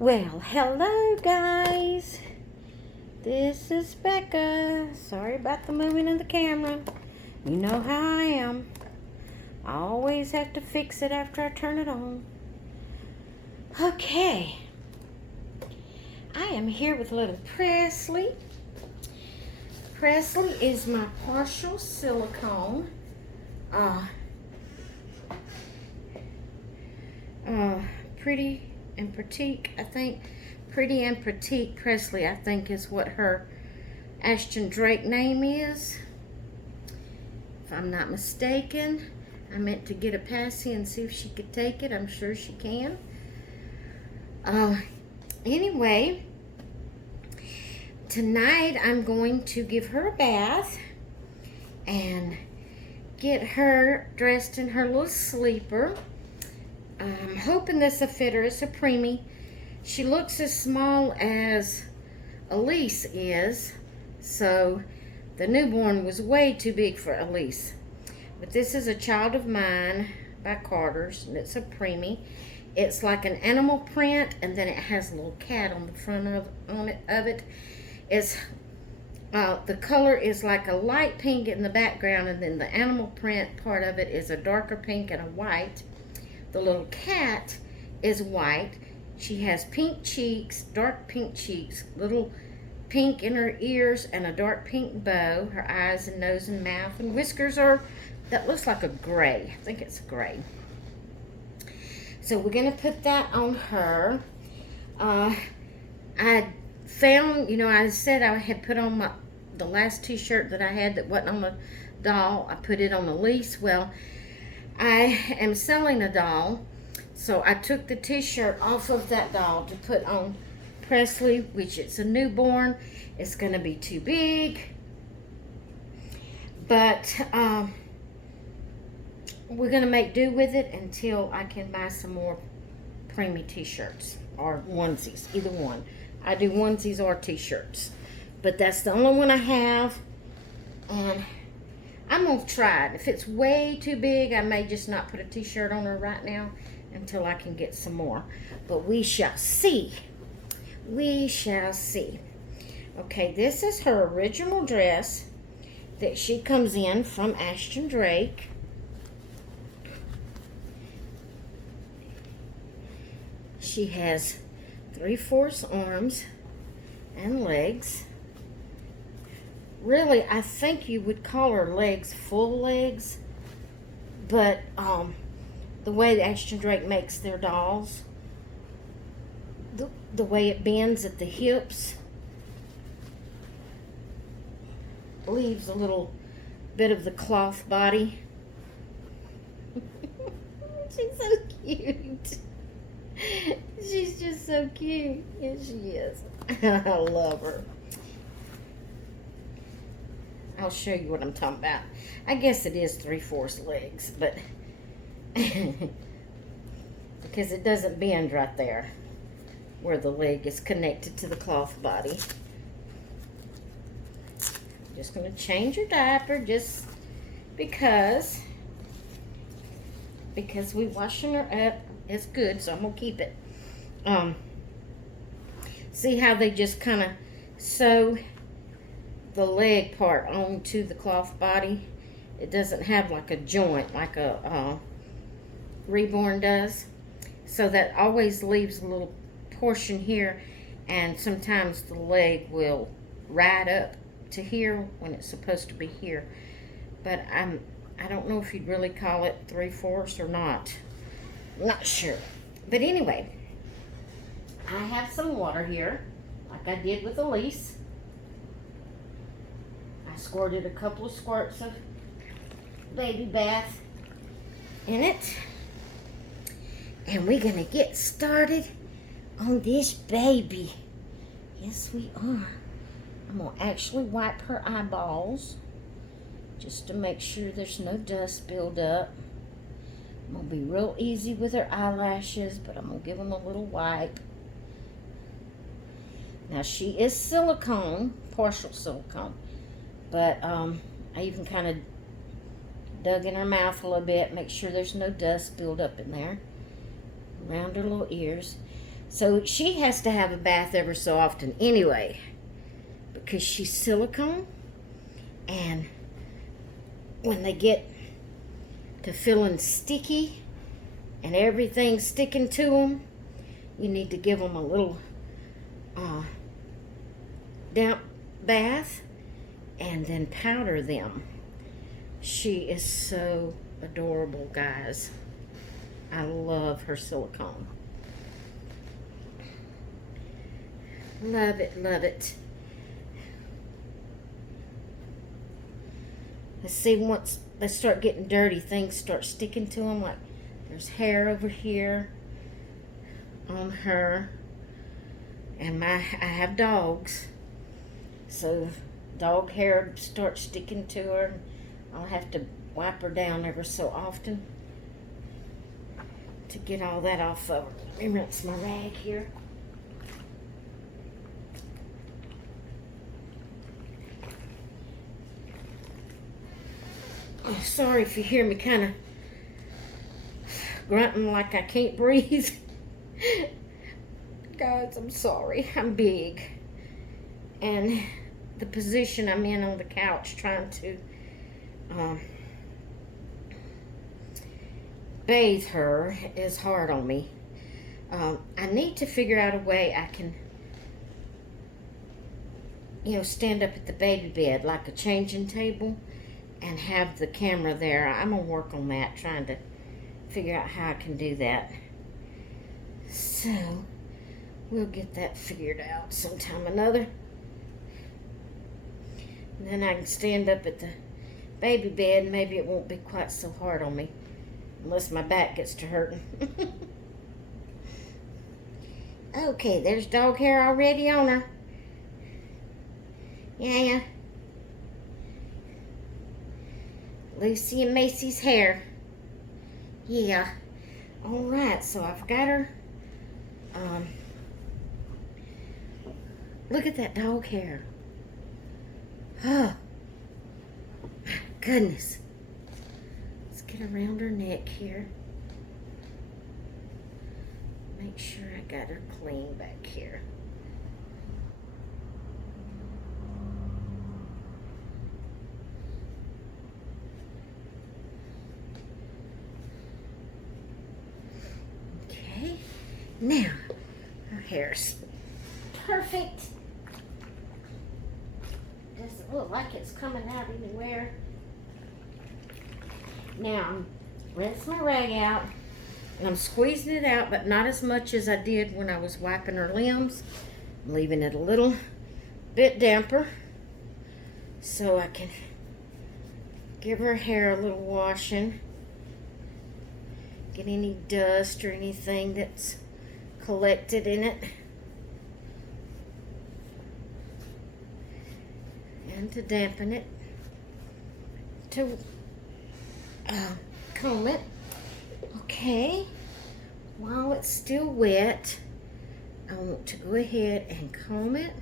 Well, hello guys. This is Becca. Sorry about the moving of the camera. You know how I am. I always have to fix it after I turn it on. Okay. I am here with little Presley. Presley is my partial silicone. Pretty and Petite, I think. Pretty and Petite Presley, I think, is what her Ashton Drake name is. If I'm not mistaken. I meant to get a passy and see if she could take it. I'm sure she can. Anyway, tonight I'm going to give her a bath and get her dressed in her little sleeper. I'm hoping this will fit her. It's a preemie. She looks as small as Elise is, so the newborn was way too big for Elise. But this is a Child of Mine by Carter's, and it's a preemie. It's like an animal print, and then it has a little cat on the front of it. It's the color is like a light pink in the background, and then the animal print part of it is a darker pink and a white. The little cat is white. She has pink cheeks, dark pink cheeks, little pink in her ears, and a dark pink bow. Her eyes and nose and mouth and whiskers are, that looks like a gray. I think it's gray. So we're going to put that on her. I found, I said I had put on the last t-shirt that I had that wasn't on the doll. I put it on Elise. Well, I am selling a doll, so I took the t-shirt off of that doll to put on Presley, which it's a newborn. It's going to be too big, but we're going to make do with it until I can buy some more preemie t-shirts or onesies, either one. I do onesies or t-shirts, but that's the only one I have, and I'm going to try it. If it's way too big, I may just not put a t-shirt on her right now until I can get some more. But we shall see. We shall see. Okay, this is her original dress that she comes in from Ashton Drake. She has 3/4 arms and legs. Really, I think you would call her legs full legs, but the way that Ashton Drake makes their dolls, the way it bends at the hips leaves a little bit of the cloth body. She's so cute. She's just so cute. Yes, she is. I love her. I'll show you what I'm talking about. I guess it is 3/4 legs, but because it doesn't bend right there where the leg is connected to the cloth body. I'm just going to change her diaper just because we washing her up. It's good, so I'm going to keep it. See how they just kind of sew the leg part onto the cloth body? It doesn't have like a joint like a reborn does, so that always leaves a little portion here, and sometimes the leg will ride up to here when it's supposed to be here. But I don't know if you'd really call it 3/4 or not. I'm not sure. But anyway, I have some water here like I did with Elise. I squirted a couple of squirts of baby bath in it. And we're going to get started on this baby. Yes, we are. I'm going to actually wipe her eyeballs just to make sure there's no dust build up. I'm going to be real easy with her eyelashes, but I'm going to give them a little wipe. Now, she is silicone, partial silicone. But I even kind of dug in her mouth a little bit, make sure there's no dust build up in there around her little ears. So she has to have a bath ever so often anyway, because she's silicone, and when they get to feeling sticky and everything sticking to them, you need to give them a little damp bath and then powder them. She is so adorable, guys. I love her silicone. Love it, love it. Let's see, once they start getting dirty, things start sticking to them. Like there's hair over here on her. And I have dogs. So dog hair starts sticking to her. I'll have to wipe her down ever so often to get all that off of her. Let me rinse my rag here. Oh, sorry if you hear me kind of grunting like I can't breathe. Guys, I'm sorry. I'm big. And the position I'm in on the couch trying to bathe her is hard on me. I need to figure out a way I can, stand up at the baby bed like a changing table and have the camera there. I'm going to work on that, trying to figure out how I can do that. So, we'll get that figured out sometime or another. And then I can stand up at the baby bed and maybe it won't be quite so hard on me. Unless my back gets to hurting. Okay, there's dog hair already on her. Yeah. Lucy and Macy's hair. Yeah. Alright, so I've got her. Look at that dog hair. Oh, my goodness. Let's get around her neck here. Make sure I got her clean back here. Okay, now her hair's perfect. Doesn't look like it's coming out anywhere. Now I'm rinsing my rag out and I'm squeezing it out, but not as much as I did when I was wiping her limbs. I'm leaving it a little bit damper so I can give her hair a little washing. Get any dust or anything that's collected in it. And to dampen it, to comb it. Okay, while it's still wet, I want to go ahead and comb it.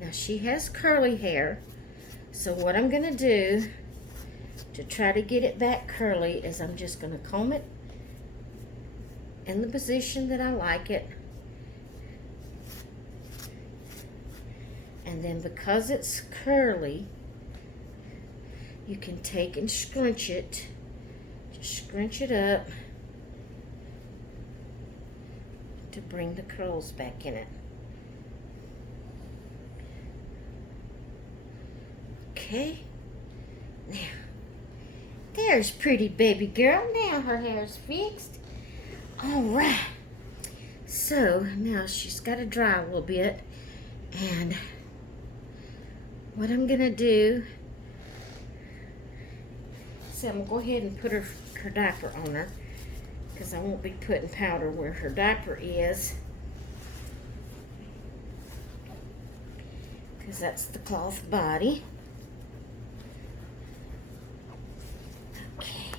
Now she has curly hair, so what I'm going to do to try to get it back curly is I'm just going to comb it in the position that I like it. And then because it's curly, you can take and scrunch it. Just scrunch it up to bring the curls back in it. Okay. Now, there's pretty baby girl. Now her hair's fixed. All right. So now she's got to dry a little bit, and what I'm gonna do, so I'm gonna go ahead and put her diaper on her, because I won't be putting powder where her diaper is, because that's the cloth body. Okay,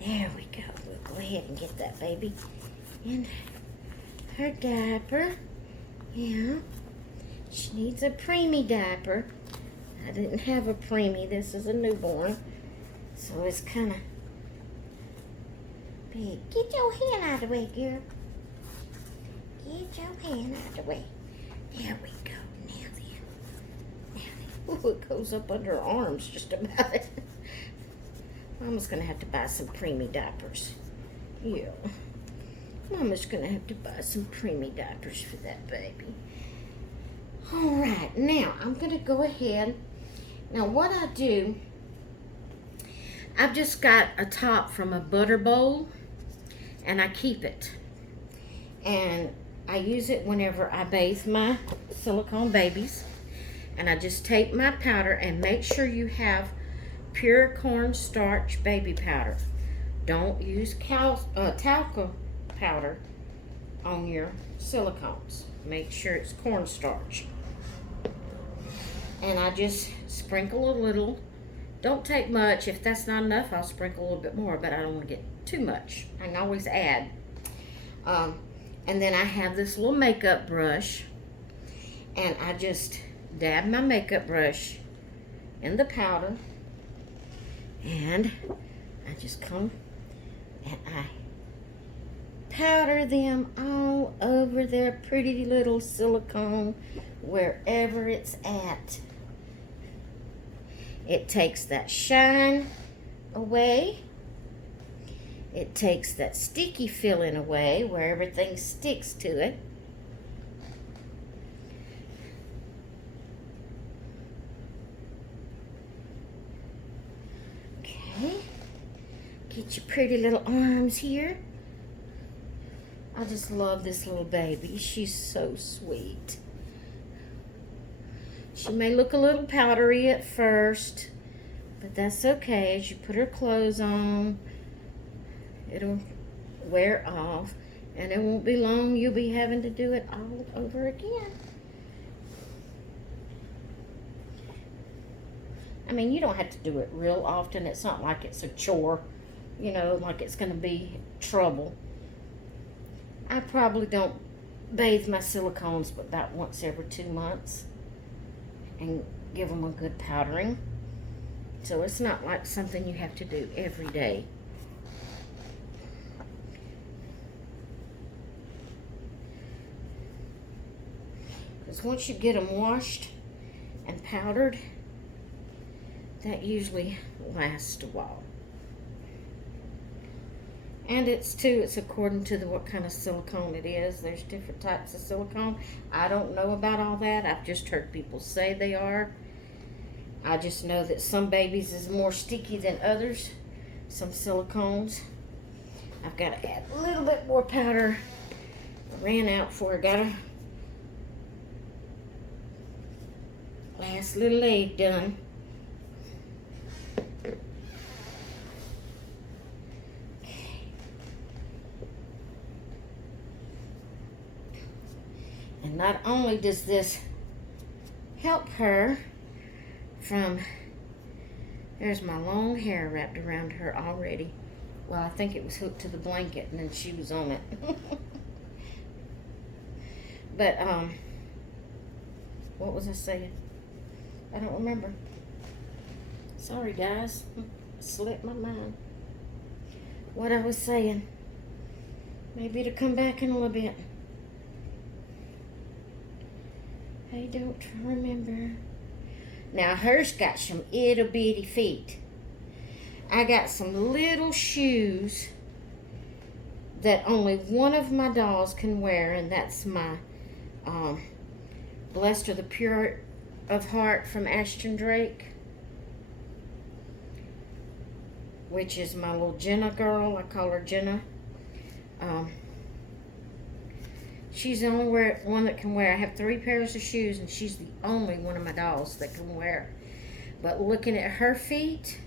there we go. We'll go ahead and get that baby in her diaper. Yeah. She needs a preemie diaper. I didn't have a preemie. This is a newborn. So it's kind of big. Get your hand out of the way, girl. Get hand out of the way. There we go. Now then. Ooh, it goes up under her arms just about it. Mama's gonna have to buy some preemie diapers. Yeah. Mama's gonna have to buy some preemie diapers for that baby. All right, now I'm gonna go ahead. Now what I do, I've just got a top from a butter bowl, and I keep it. And I use it whenever I bathe my silicone babies. And I just take my powder, and make sure you have pure cornstarch baby powder. Don't use talcum powder on your silicones. Make sure it's cornstarch. And I just sprinkle a little. Don't take much. If that's not enough, I'll sprinkle a little bit more, but I don't want to get too much. I can always add. And then I have this little makeup brush, and I just dab my makeup brush in the powder, and I just come and I powder them all over their pretty little silicone wherever it's at. It takes that shine away. It takes that sticky feeling away where everything sticks to it. Okay. Get your pretty little arms here. I just love this little baby. She's so sweet. She may look a little powdery at first, but that's okay. As you put her clothes on, it'll wear off, and it won't be long you'll be having to do it all over again. I mean, you don't have to do it real often. It's not like it's a chore, you know, like it's going to be trouble. I probably don't bathe my silicones but about once every 2 months and give them a good powdering. So it's not like something you have to do every day. Because once you get them washed and powdered, that usually lasts a while. And it's according to what kind of silicone it is. There's different types of silicone. I don't know about all that. I've just heard people say they are. I just know that some babies is more sticky than others. Some silicones. I've got to add a little bit more powder. I ran out before I got a last little leg done. And not only does this help her from, there's my long hair wrapped around her already. Well, I think it was hooked to the blanket and then she was on it. But, what was I saying? I don't remember. Sorry, guys. Slipped my mind. What I was saying. Maybe to come back in a little bit. I don't remember. Now, hers got some itty bitty feet. I got some little shoes that only one of my dolls can wear, and that's my Blessed Are the Pure of Heart from Ashton Drake, which is my little Jenna girl. I call her Jenna. She's the only one that can wear. I have 3 pairs of shoes, and she's the only one of my dolls that can wear. But looking at her feet,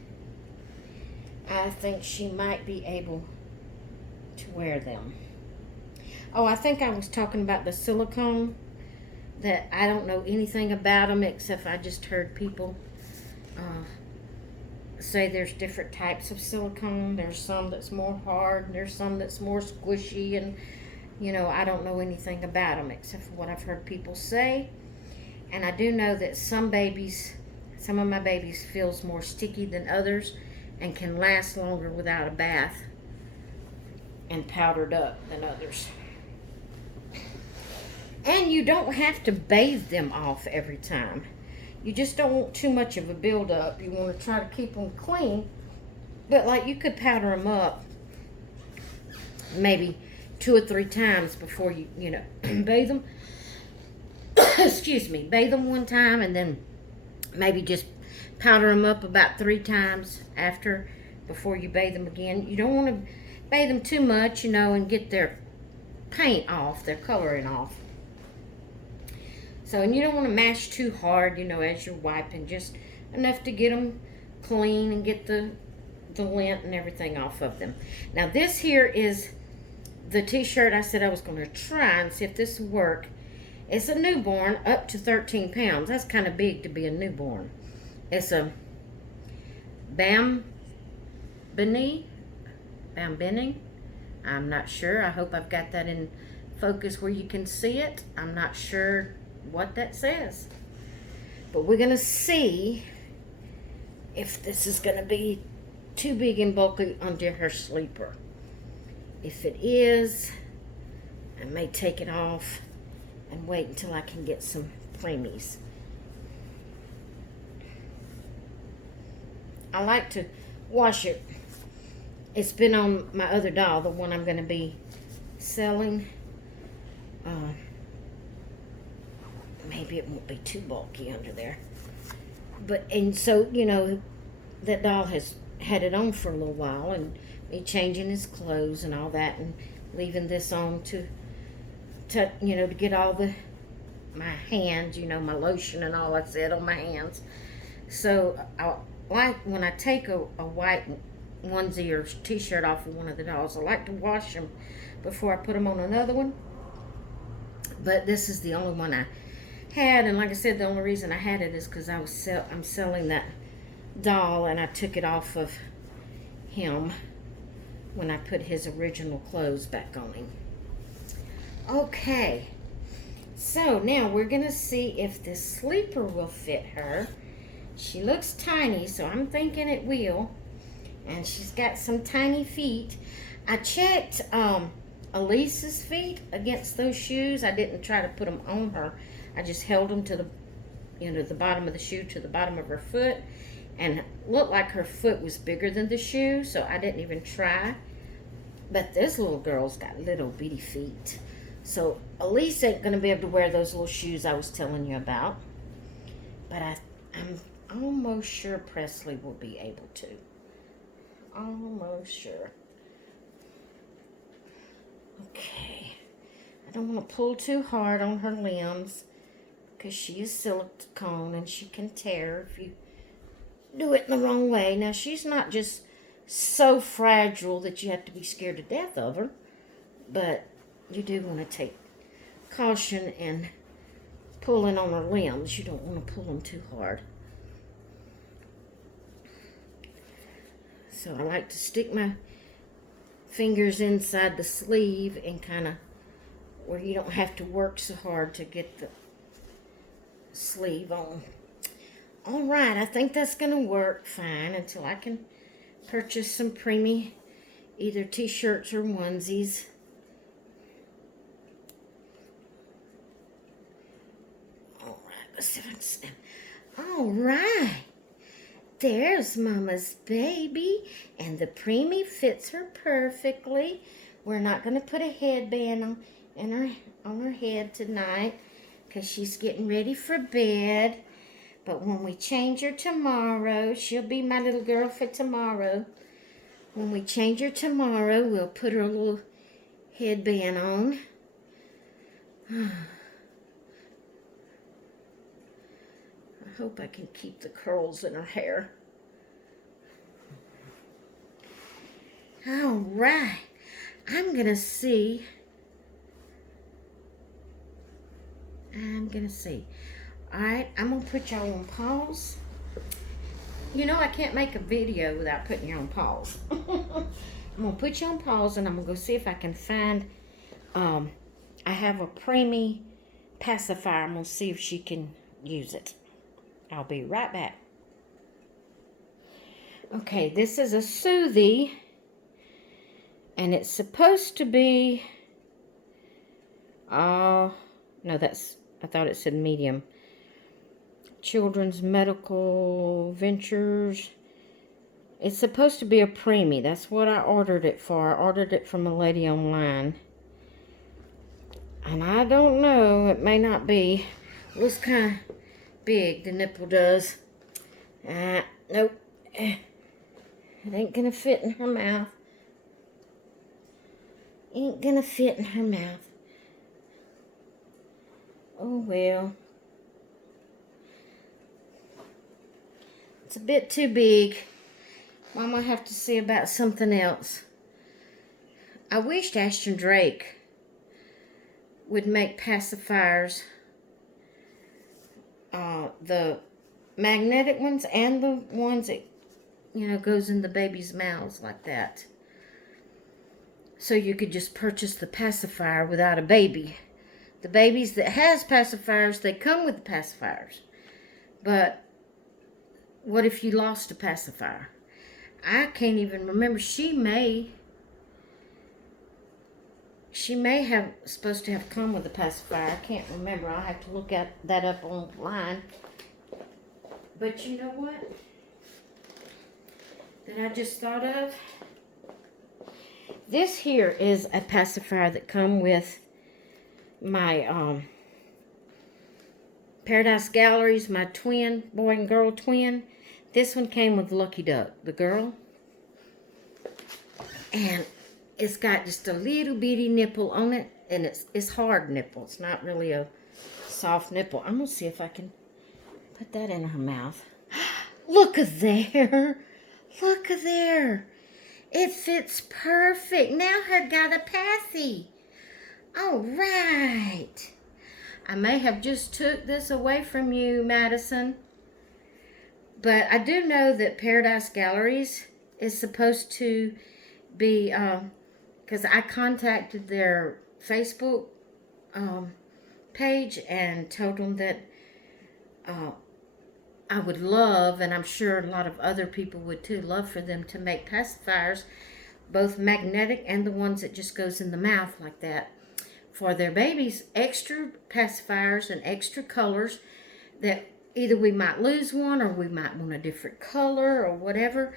I think she might be able to wear them. Oh, I think I was talking about the silicone, that I don't know anything about them except I just heard people say there's different types of silicone. There's some that's more hard, and there's some that's more squishy, and you know, I don't know anything about them except for what I've heard people say. And I do know that some of my babies feels more sticky than others and can last longer without a bath and powdered up than others. And you don't have to bathe them off every time. You just don't want too much of a buildup. You want to try to keep them clean. But like you could powder them up maybe 2 or 3 times before you bathe them. Excuse me. Bathe them one time and then maybe just powder them up about 3 times before you bathe them again. You don't want to bathe them too much, and get their paint off, their coloring off. So, and you don't want to mash too hard, as you're wiping, just enough to get them clean and get the lint and everything off of them. Now, this here is the t-shirt I said I was going to try and see if this would work. It's a newborn up to 13 pounds. That's kind of big to be a newborn. It's a Bambini. I'm not sure. I hope I've got that in focus where you can see it. I'm not sure what that says. But we're going to see if this is going to be too big and bulky under her sleeper. If it is, I may take it off and wait until I can get some preemies. I like to wash it. It's been on my other doll, the one I'm going to be selling. Maybe it won't be too bulky under there. And so, that doll has had it on for a little while, and me changing his clothes and all that, and leaving this on to get all my hands, my lotion and all I said on my hands. So I like when I take a white onesie or t-shirt off of one of the dolls, I like to wash them before I put them on another one. But this is the only one I had, and like I said, the only reason I had it is because I'm selling that doll, and I took it off of him when I put his original clothes back on him. Okay, so now we're gonna see if this sleeper will fit her. She looks tiny, so I'm thinking it will, and she's got some tiny feet. I checked Elise's feet against those shoes. I didn't try to put them on her. I just held them to the bottom of the shoe to the bottom of her foot, and looked like her foot was bigger than the shoe, so I didn't even try. But this little girl's got little bitty feet. So Elise ain't going to be able to wear those little shoes I was telling you about. But I'm almost sure Presley will be able to. Almost sure. Okay. I don't want to pull too hard on her limbs, because she is silicone and she can tear if you do it in the wrong way. Now, she's not just so fragile that you have to be scared to death of her, but you do want to take caution in pulling on her limbs. You don't want to pull them too hard. So I like to stick my fingers inside the sleeve and kind of where you don't have to work so hard to get the sleeve on. All right, I think that's going to work fine until I can purchase some preemie, either t-shirts or onesies. All right, let's see if I can snap. All right, there's Mama's baby, and the preemie fits her perfectly. We're not going to put a headband on her head tonight because she's getting ready for bed. But when we change her tomorrow, she'll be my little girl for tomorrow. When we change her tomorrow, we'll put her a little headband on. I hope I can keep the curls in her hair. All right. I'm going to see. All right, I'm going to put y'all on pause. I can't make a video without putting you on pause. I'm going to put you on pause, and I'm going to go see if I can find, I have a preemie pacifier. I'm going to see if she can use it. I'll be right back. Okay, this is a Soothie, and it's supposed to be, No, I thought it said medium. Children's Medical Ventures. It's supposed to be a preemie. That's what I ordered it for. I ordered it from a lady online. And I don't know. It may not be. It looks kind of big, the nipple does. Nope. It ain't gonna fit in her mouth. Ain't gonna fit in her mouth. Oh well. It's a bit too big. I'm gonna have to see about something else. I wished Ashton Drake would make pacifiers. The magnetic ones and the ones that, goes in the baby's mouths like that. So you could just purchase the pacifier without a baby. The babies that has pacifiers, they come with the pacifiers. But what if you lost a pacifier? I can't even remember. She may have supposed to have come with a pacifier. I can't remember. I'll have to look that up online. But you know what? That I just thought of. This here is a pacifier that come with my Paradise Galleries, my twin, boy and girl twin. This one came with Lucky Duck, the girl. And it's got just a little bitty nipple on it. And it's hard nipple. It's not really a soft nipple. I'm going to see if I can put that in her mouth. Look at there. Look at there. It fits perfect. Now her got a passy. All right. I may have just took this away from you, Madison. But I do know that Paradise Galleries is supposed to be, because I contacted their Facebook page and told them that I would love, and I'm sure a lot of other people would too, love for them to make pacifiers, both magnetic and the ones that just goes in the mouth like that, for their babies. Extra pacifiers and extra colors that either we might lose one or we might want a different color or whatever.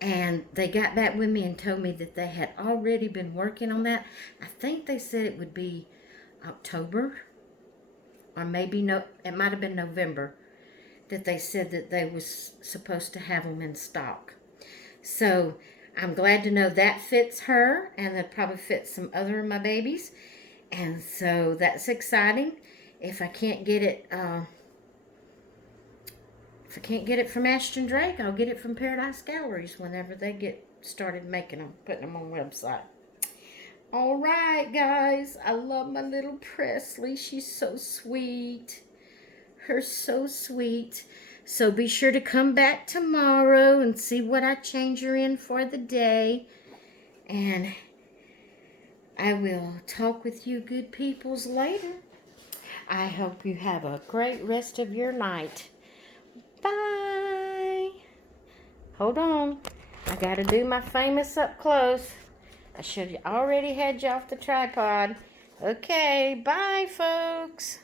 And they got back with me and told me that they had already been working on that. I think they said it would be October, or maybe it might have been November, that they said that they was supposed to have them in stock. So I'm glad to know that fits her, and that probably fits some other of my babies. And so that's exciting. If I can't get it, from Ashton Drake, I'll get it from Paradise Galleries whenever they get started making them, putting them on website. All right, guys. I love my little Presley. She's so sweet. Her so sweet. So be sure to come back tomorrow and see what I change her in for the day. And I will talk with you good peoples later. I hope you have a great rest of your night. Bye. Hold on. I got to do my famous up close. I should have already had you off the tripod. Okay. Bye, folks.